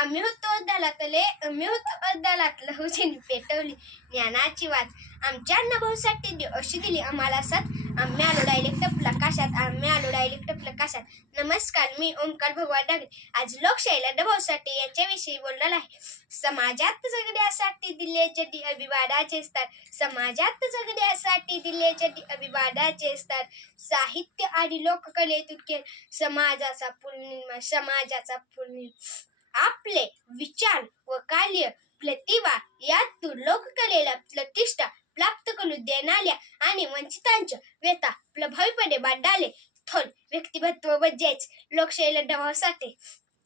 आम्ही होतो दलातले आम्ही होतो दलातलं हुजीन पेटवली ज्ञानाची वाच आमच्या अण्णाभाऊसाठी अशी दिली आम्हाला साथ आम्ही आलो डायलेक्ट प्रकाशात नमस्कार, मी ओमकार भगवान डागरे. आज लोकशाहीला डभाऊसाठी याच्याविषयी बोलणार आहे. समाजात जगण्यासाठी दिले जडी अभिवादाचे स्तर, समाजात जगण्यासाठी दिले जडी अभिवादाचे स्तर. साहित्य आणि लोककलेतून समाजाचा पुनर्निर्माण आपले विचार व कार्य प्रतिभा यातून लोककलेला प्रतिष्ठा प्राप्त करू देणाऱ्या आणि वंचितांच्या व्यथा प्रभावीपणे मांडाले थोर व्यक्तिमत्व म्हणजेच लोकशाहीला डभाऊसाठी.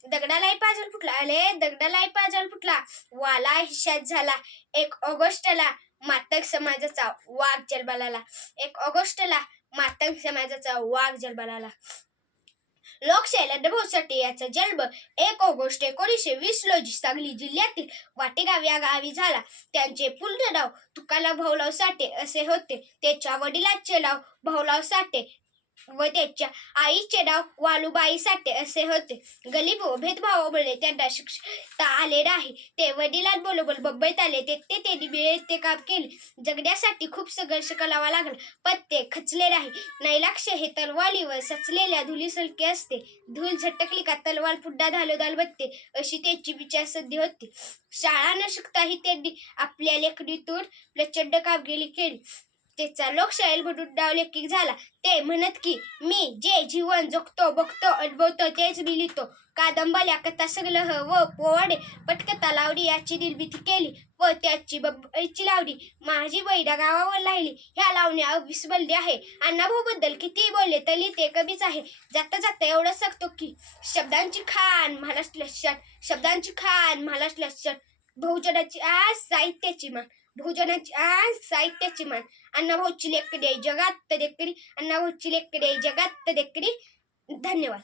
दगडालाही पाजल फुटला वाला हिशात झाला. 1 ऑगस्टला मातंग समाजाचा वाघ जन्माला आला. लोकशाहीला डभाऊसाठी याचा जन्म 1 ऑगस्ट 1920 रोजी सांगली जिल्ह्यातील वाटेगाव या गावी झाला. त्यांचे पूर्ण नाव तुकाराम भाऊराव साठे असे होते. त्याच्या वडिलांचे नाव भाऊराव साठे व त्याच्या आईचे नाव वालुबाई साठे असे होते. गरीब व भेदभावामुळे त्यांना शिक्षता आले नाही. ते वडिलांबरोबर मुंबईत आले. तेथे त्यांनी मिळते काम केले. जगण्यासाठी खूप संघर्ष करावा लागला, पण ते खचले नाही. नैराश्य हे तलवारीवर सचलेल्या धुलीसारखे असते. धूल झटकली का तलवार पुन्हा धालोधाल बनते, अशी त्यांची विचारसरणी होती. शाळा न शिकताही त्यांनी आपल्या लेखणीतून प्रचंड कामगिरी केली. त्याचा लोकशाहीर म्हणून नाव लौकिक झाला. ते म्हणत की मी जे जीवन जगतो, बघतो, अनुभवतो तेच मी लिहितो. कादंबऱ्या, कथा, संग्रह व पोवाडे, पटकथा, लावणी याची निर्मिती केली व त्याची मुंबईची लावणी माझी बहिणा गावावर राहिली ह्या लावण्या अविस्मरणीय आहे. अण्णाभाऊ बद्दल कितीही बोलले तरी ते कमीच आहे. जाता जाता एवढंच सांगतो की शब्दांची खान महाराष्ट्र लक्षण बहुजनाची आज साहित्याची मान अण्णाभाऊची लेकरे जगात देखणी. धन्यवाद.